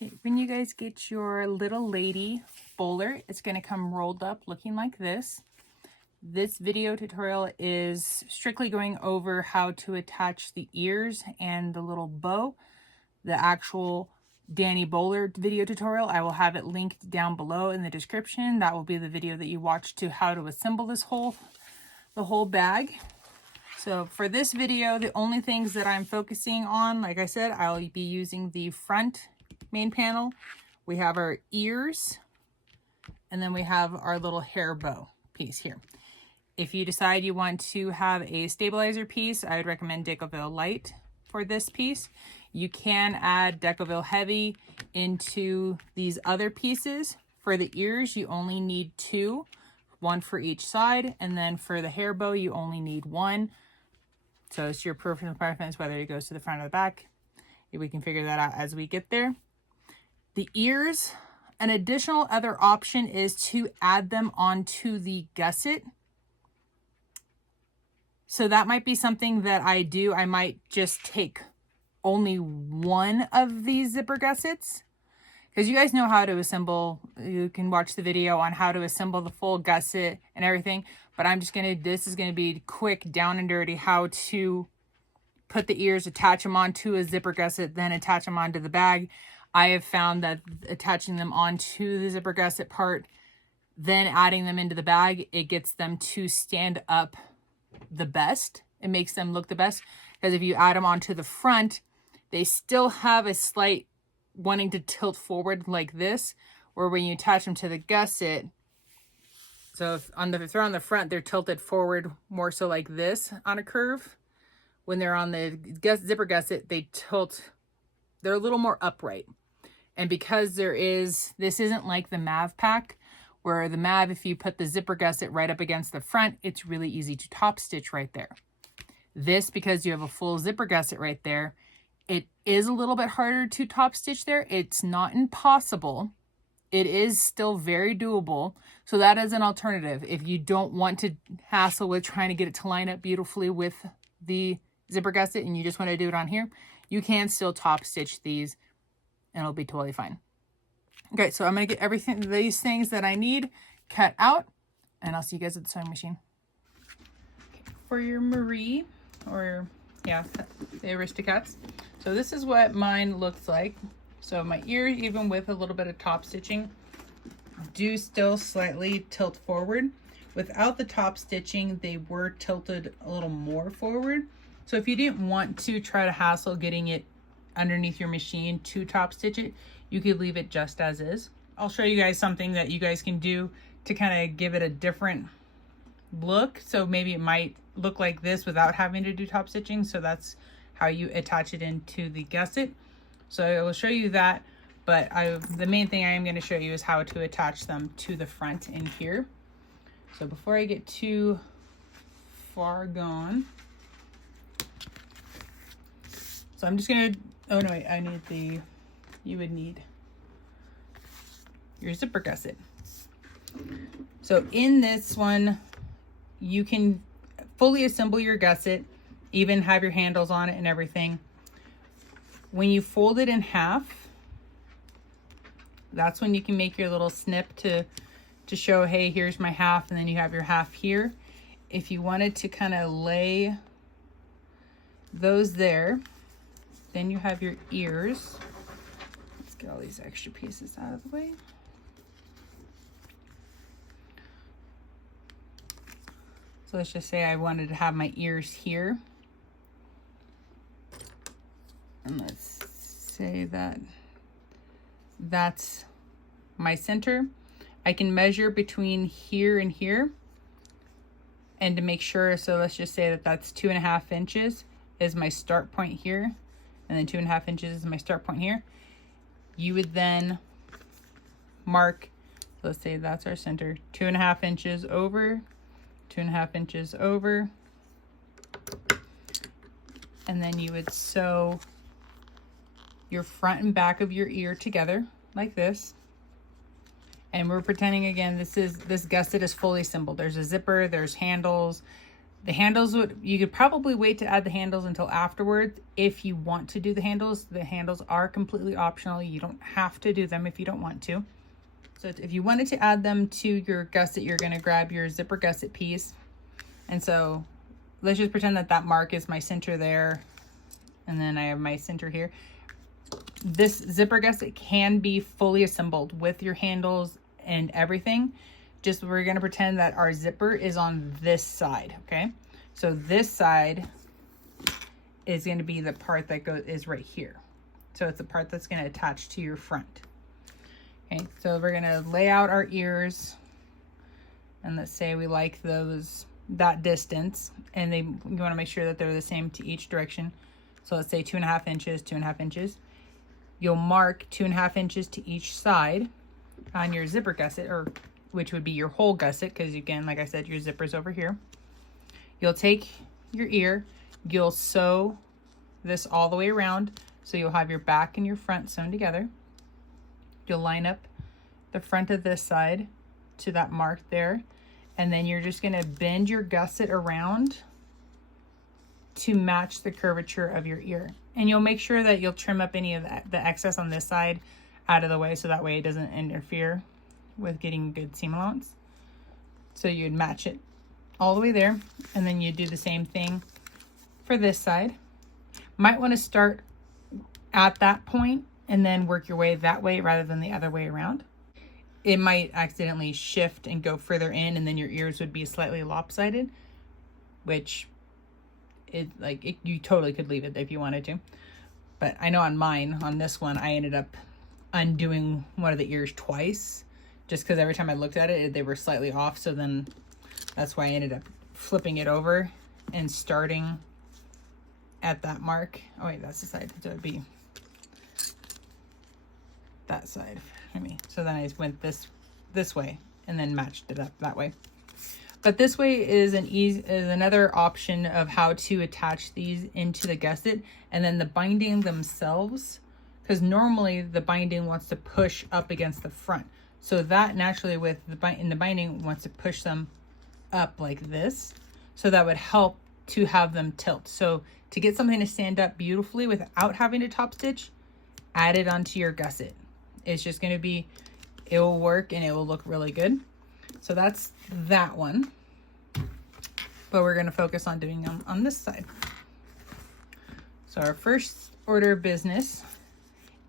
Okay, when you guys get your Little Lady Bowler, it's going to come rolled up looking like this. This video tutorial is strictly going over how to attach the ears and the little bow. The actual Dani Bowler video tutorial, I will have it linked down below in the description. That will be the video that you watch to how to assemble the whole bag. So for this video, the only things that I'm focusing on, like I said, I'll be using the front main panel. We have our ears, and then we have our little hair bow piece here. If you decide you want to have a stabilizer piece, I would recommend Decoville Light for this piece. You can add Decoville Heavy into these other pieces. For the ears, you only need 2, 1 for each side, and then for the hair bow, you only need 1. So it's your personal preference whether it goes to the front or the back. We can figure that out as we get there. The ears, an additional other option is to add them onto the gusset. So that might be something that I do. I might just take only one of these zipper gussets, because you guys know how to assemble. You can watch the video on how to assemble the full gusset and everything. But I'm just this is gonna be quick, down and dirty, how to put the ears, attach them onto a zipper gusset, then attach them onto the bag. I have found that attaching them onto the zipper gusset part, then adding them into the bag, it gets them to stand up the best. It makes them look the best, because if you add them onto the front, they still have a slight wanting to tilt forward like this, or when you attach them to the gusset, so if they're on the front, they're tilted forward more so like this on a curve. When they're on the zipper gusset, they tilt, they're a little more upright. And because this isn't like the Mav pack, where the Mav, if you put the zipper gusset right up against the front, it's really easy to top stitch right there. This, because you have a full zipper gusset right there, it is a little bit harder to top stitch there. It's not impossible. It is still very doable. So that is an alternative. If you don't want to hassle with trying to get it to line up beautifully with the zipper gusset and you just want to do it on here, you can still top stitch these and it'll be totally fine. Okay, so I'm going to get these things that I need cut out, and I'll see you guys at the sewing machine. Okay, for your Marie, or yeah, the Aristocats. So this is what mine looks like. So my ears, even with a little bit of top stitching, do still slightly tilt forward. Without the top stitching, they were tilted a little more forward. So if you didn't want to try to hassle getting it underneath your machine to top stitch it, you could leave it just as is. I'll show you guys something that you guys can do to kind of give it a different look. So maybe it might look like this without having to do top stitching. So that's how you attach it into the gusset. So I will show you that, but the main thing I am going to show you is how to attach them to the front in here. So before I get too far gone, so I'm just going to, oh no, wait, I need you would need your zipper gusset. So in this one, you can fully assemble your gusset, even have your handles on it and everything. When you fold it in half, that's when you can make your little snip to show, hey, here's my half, and then you have your half here. If you wanted to kind of lay those there, then you have your ears. Let's get all these extra pieces out of the way. So let's just say I wanted to have my ears here. And let's say that that's my center. I can measure between here and here, and to make sure, so let's just say that that's 2.5 inches is my start point here, and then 2.5 inches is my start point here. You would then mark, let's say that's our center, 2.5 inches over, 2.5 inches over, and then you would sew your front and back of your ear together like this. And we're pretending again, this gusset is fully assembled. There's a zipper, there's handles, The handles you could probably wait to add the handles until afterwards if you want to do the handles. The handles are completely optional. You don't have to do them if you don't want to. So if you wanted to add them to your gusset, you're going to grab your zipper gusset piece. And so let's just pretend that that mark is my center there. And then I have my center here. This zipper gusset can be fully assembled with your handles and everything. Just we're going to pretend that our zipper is on this side, okay? So this side is going to be the part that is right here. So it's the part that's going to attach to your front. Okay, so we're going to lay out our ears, and let's say we like that distance, and you want to make sure that they're the same to each direction. So let's say 2.5 inches, 2.5 inches. You'll mark 2.5 inches to each side on your zipper gusset, or which would be your whole gusset, because again, like I said, your zipper's over here. You'll take your ear, you'll sew this all the way around, so you'll have your back and your front sewn together. You'll line up the front of this side to that mark there, and then you're just going to bend your gusset around to match the curvature of your ear. And you'll make sure that you'll trim up any of the excess on this side out of the way, so that way it doesn't interfere with getting good seam allowance. So you'd match it all the way there, and then you do the same thing for this side. Might want to start at that point and then work your way that way rather than the other way around. It might accidentally shift and go further in, and then your ears would be slightly lopsided, which you totally could leave it if you wanted to. But I know on this one, I ended up undoing one of the ears twice, just because every time I looked at it, they were slightly off. So then that's why I ended up flipping it over and starting at that mark. Oh wait, that's the side. So it'd be that side. So then I just went this way and then matched it up that way. But this way is another option of how to attach these into the gusset. And then the binding themselves, because normally the binding wants to push up against the front. So that naturally with the binding wants to push them up like this. So that would help to have them tilt. So to get something to stand up beautifully without having to top stitch, add it onto your gusset. It's just going to be, it will work and it will look really good. So that's that one. But we're going to focus on doing them on this side. So our first order of business,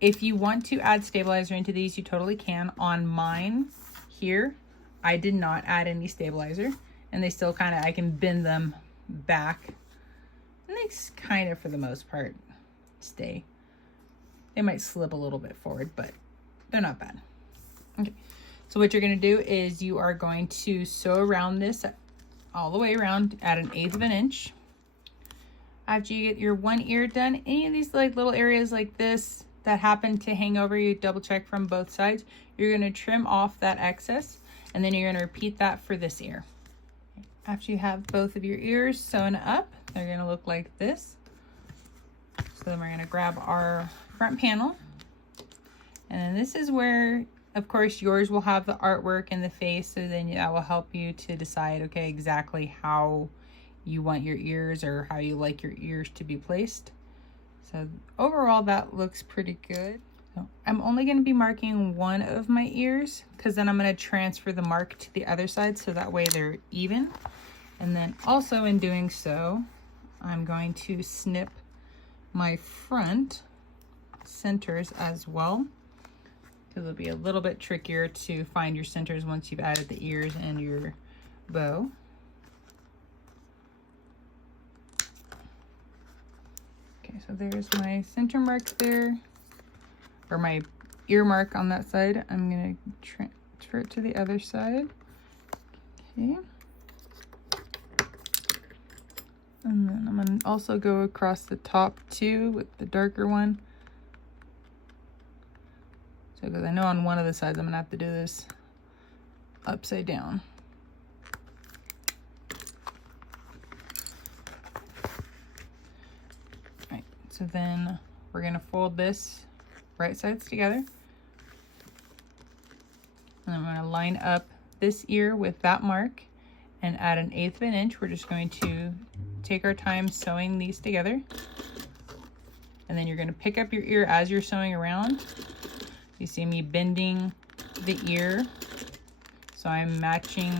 if you want to add stabilizer into these, you totally can. On mine here, I did not add any stabilizer, and they still I can bend them back, and they kind of, for the most part, stay. They might slip a little bit forward, but they're not bad. Okay, so what you're going to do is you are going to sew around this all the way around at 1/8 of an inch. After you get your one ear done, any of these little areas like this that happen to hang over, you double check from both sides. You're going to trim off that excess, and then you're going to repeat that for this ear. After you have both of your ears sewn up, they're going to look like this. So then we're going to grab our front panel, and then this is where, of course, yours will have the artwork and the face, so then that will help you to decide, okay, exactly how you want your ears or how you like your ears to be placed. So overall, that looks pretty good. So I'm only going to be marking one of my ears, because then I'm going to transfer the mark to the other side, so that way they're even. And then also in doing so, I'm going to snip my front centers as well, because it'll be a little bit trickier to find your centers once you've added the ears and your bow. Okay, so there's my center mark there, or my ear mark on that side. I'm going to transfer it to the other side. Okay. And then I'm going to also go across the top too with the darker one. So because I know on one of the sides I'm going to have to do this upside down. Alright, so then we're going to fold this right sides together. And I'm going to line up this ear with that mark. and at 1/8 of an inch, we're just going to take our time sewing these together. And then you're going to pick up your ear as you're sewing around. You see me bending the ear, so I'm matching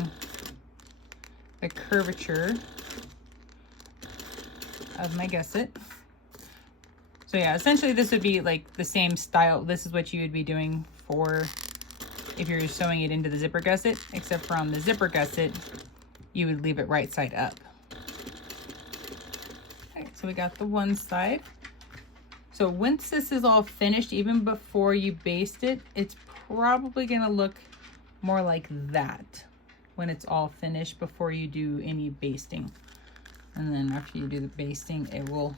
the curvature of my gusset. So yeah, essentially this would be like the same style. This is what you would be doing for if you're sewing it into the zipper gusset, except for on the zipper gusset, you would leave it right side up. Okay, so we got the one side. So once this is all finished, even before you baste it, it's probably gonna look more like that when it's all finished before you do any basting. And then after you do the basting, it will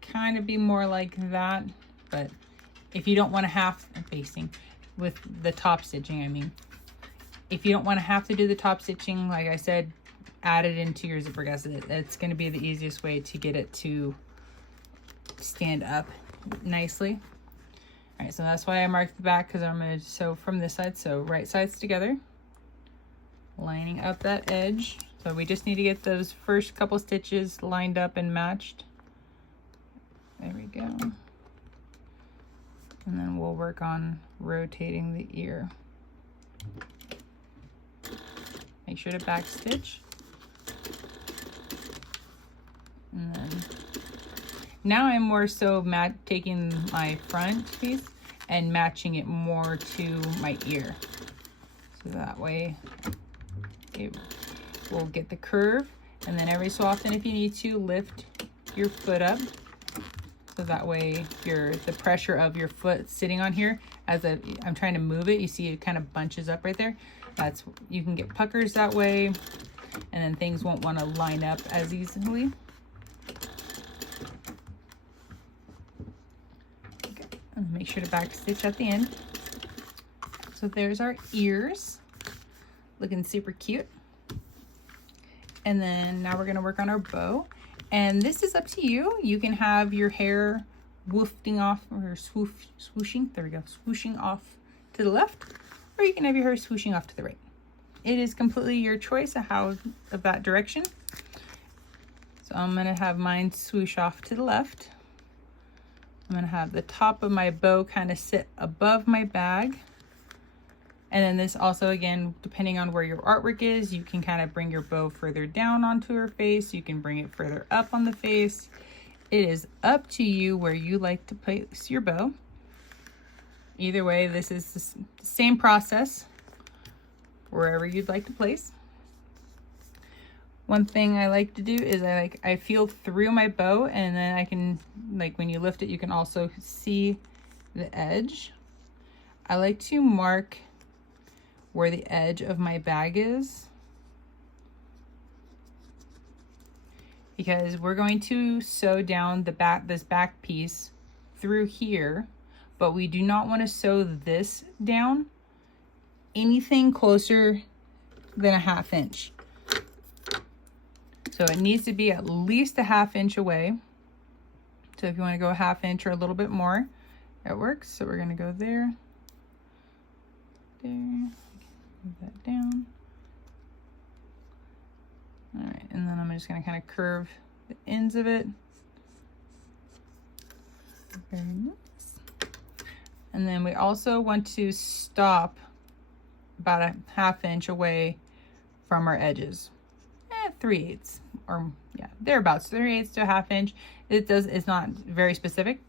kind of be more like that. But if you don't want to have basting with the top stitching, I mean, if you don't want to have to do the top stitching, like I said, add it into your zipper gusset. It's going to be the easiest way to get it to stand up nicely. All right, so that's why I marked the back, because I'm going to sew from this side. So right sides together, lining up that edge. So we just need to get those first couple stitches lined up and matched. There we go. And then we'll work on rotating the ear. Make sure to back stitch. And then now I'm more so taking my front piece and matching it more to my ear. So that way it will get the curve. And then every so often, if you need to, lift your foot up. So that way the pressure of your foot sitting on here, I'm trying to move it, you see it kind of bunches up right there. You can get puckers that way, and then things won't want to line up as easily. Okay. And make sure to back stitch at the end. So there's our ears, looking super cute. And then now we're going to work on our bow. And this is up to you. You can have your hair woofing off, or swooshing, there we go, swooshing off to the left, or you can have your hair swooshing off to the right. It is completely your choice of that direction. So I'm gonna have mine swoosh off to the left. I'm gonna have the top of my bow kind of sit above my bag. And then this also, again, depending on where your artwork is, you can kind of bring your bow further down onto her face. You can bring it further up on the face. It is up to you where you like to place your bow. Either way, this is the same process wherever you'd like to place. One thing I like to do is I feel through my bow, and then I can, like when you lift it, you can also see the edge. I like to mark where the edge of my bag is, because we're going to sew down this back piece through here, but we do not want to sew this down anything closer than a 1/2 inch. So it needs to be at least a 1/2 inch away. So if you want to go a 1/2 inch or a little bit more, it works. So we're going to go there, move that down. All right, and then I'm just going to kind of curve the ends of it. Very nice. And then we also want to stop about a 1/2 inch away from our edges. 3/8, or yeah, thereabouts, 3/8 to a 1/2 inch. It's not very specific,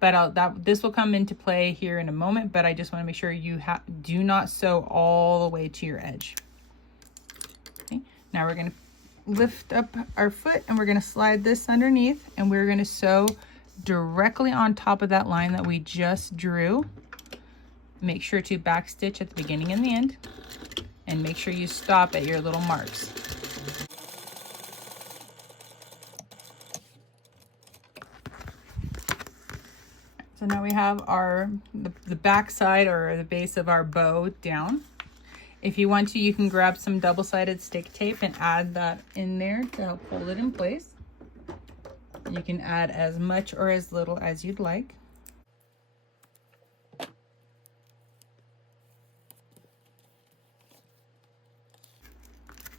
but this will come into play here in a moment, but I just want to make sure you do not sew all the way to your edge. Okay, now we're going to lift up our foot and we're going to slide this underneath, and we're going to sew directly on top of that line that we just drew. Make sure to back stitch at the beginning and the end, and make sure you stop at your little marks. So now we have the back side, or the base of our bow, down. If you want to, you can grab some double-sided stick tape and add that in there to help hold it in place. You can add as much or as little as you'd like.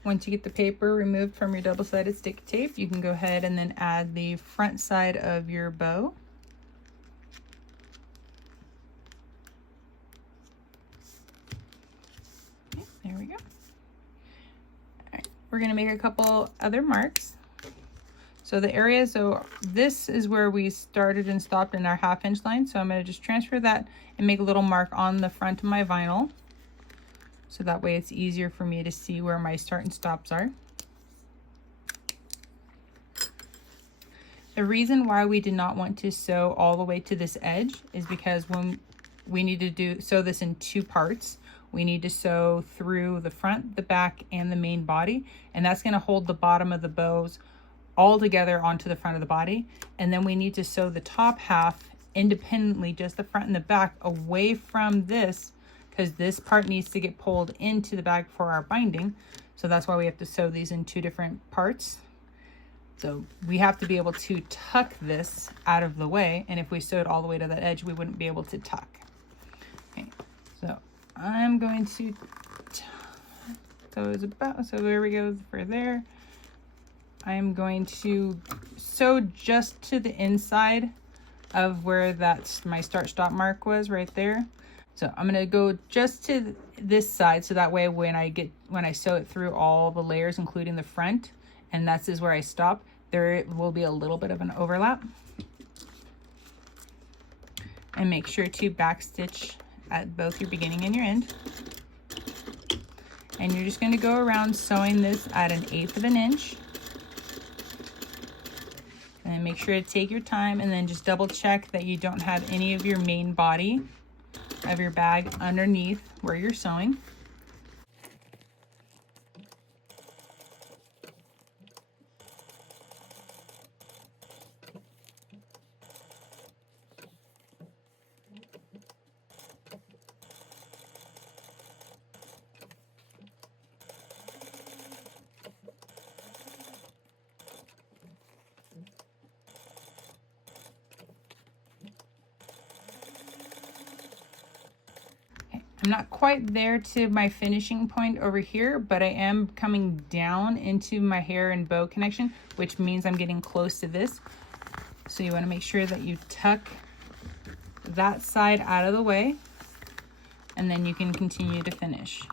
once you get the paper removed from your double-sided sticky tape, you can go ahead and then add the front side of your bow. Okay, there we go. All right, we're gonna make a couple other marks. So the area, so this is where we started and stopped in our 1/2 inch line. So I'm gonna just transfer that and make a little mark on the front of my vinyl. So that way it's easier for me to see where my start and stops are. The reason why we did not want to sew all the way to this edge is because when we need to sew this in 2 parts, we need to sew through the front, the back, and the main body. And that's gonna hold the bottom of the bows all together onto the front of the body. And then we need to sew the top half independently, just the front and the back, away from this, because this part needs to get pulled into the bag for our binding. So that's why we have to sew these in 2 different parts. So we have to be able to tuck this out of the way. And if we sewed all the way to that edge, we wouldn't be able to tuck. Okay, so I'm going to, so there we go for there. I'm going to sew just to the inside of where my start stop mark was right there. So I'm going to go just to this side, so that way when I sew it through all the layers, including the front, and that's is where I stop, there will be a little bit of an overlap. And make sure to back stitch at both your beginning and your end. And you're just going to go around sewing this at 1/8 of an inch. And make sure to take your time, and then just double check that you don't have any of your main body of your bag underneath where you're sewing. I'm not quite there to my finishing point over here, but I am coming down into my hair and bow connection, which means I'm getting close to this. So you want to make sure that you tuck that side out of the way, and then you can continue to finish.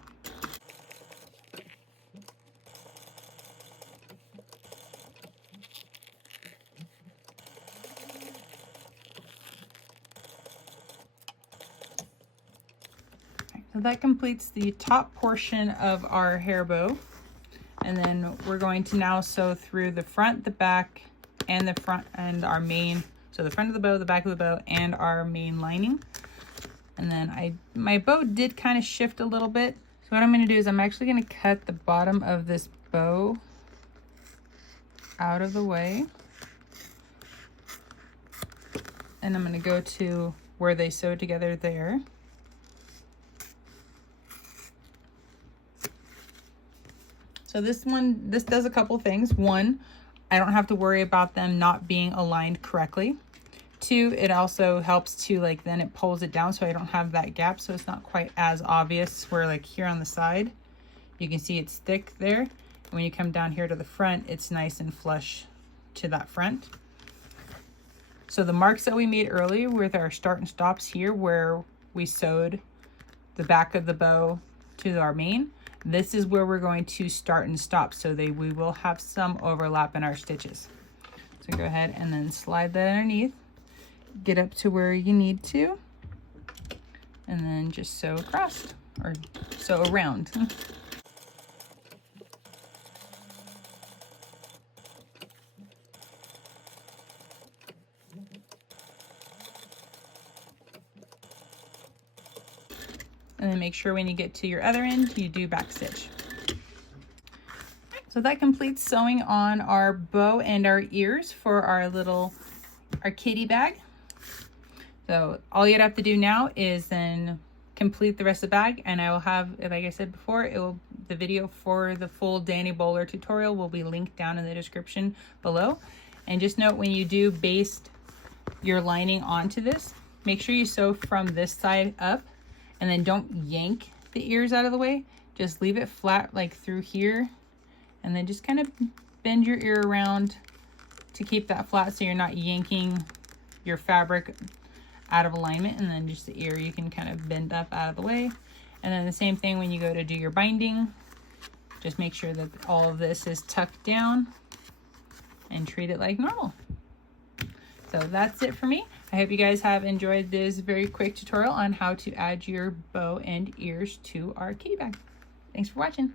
So that completes the top portion of our hair bow. And then we're going to now sew through the front, the back, and the front and our main. So the front of the bow, the back of the bow, and our main lining. And then my bow did kind of shift a little bit. So what I'm going to do is I'm actually going to cut the bottom of this bow out of the way. And I'm going to go to where they sew together there. So this does a couple things. 1, I don't have to worry about them not being aligned correctly. 2, it also helps to then it pulls it down so I don't have that gap, so it's not quite as obvious where here on the side, you can see it's thick there. And when you come down here to the front, it's nice and flush to that front. So the marks that we made earlier with our start and stops here where we sewed the back of the bow to our main, this is where we're going to start and stop, so we will have some overlap in our stitches. So go ahead and then slide that underneath, get up to where you need to, and then just sew across or sew around. And then make sure when you get to your other end, you do back stitch. So that completes sewing on our bow and our ears for our kitty bag. So all you'd have to do now is then complete the rest of the bag, and I will have, like I said before, the video for the full Dani Bowler tutorial will be linked down in the description below. And just note, when you do baste your lining onto this, make sure you sew from this side up. And then don't yank the ears out of the way. Just leave it flat through here And then just kind of bend your ear around to keep that flat so you're not yanking your fabric out of alignment. And then just the ear you can kind of bend up out of the way. And then the same thing when you go to do your binding. Just make sure that all of this is tucked down and treat it like normal. So that's it for me. I hope you guys have enjoyed this very quick tutorial on how to add your bow and ears to our kitty bag. Thanks for watching.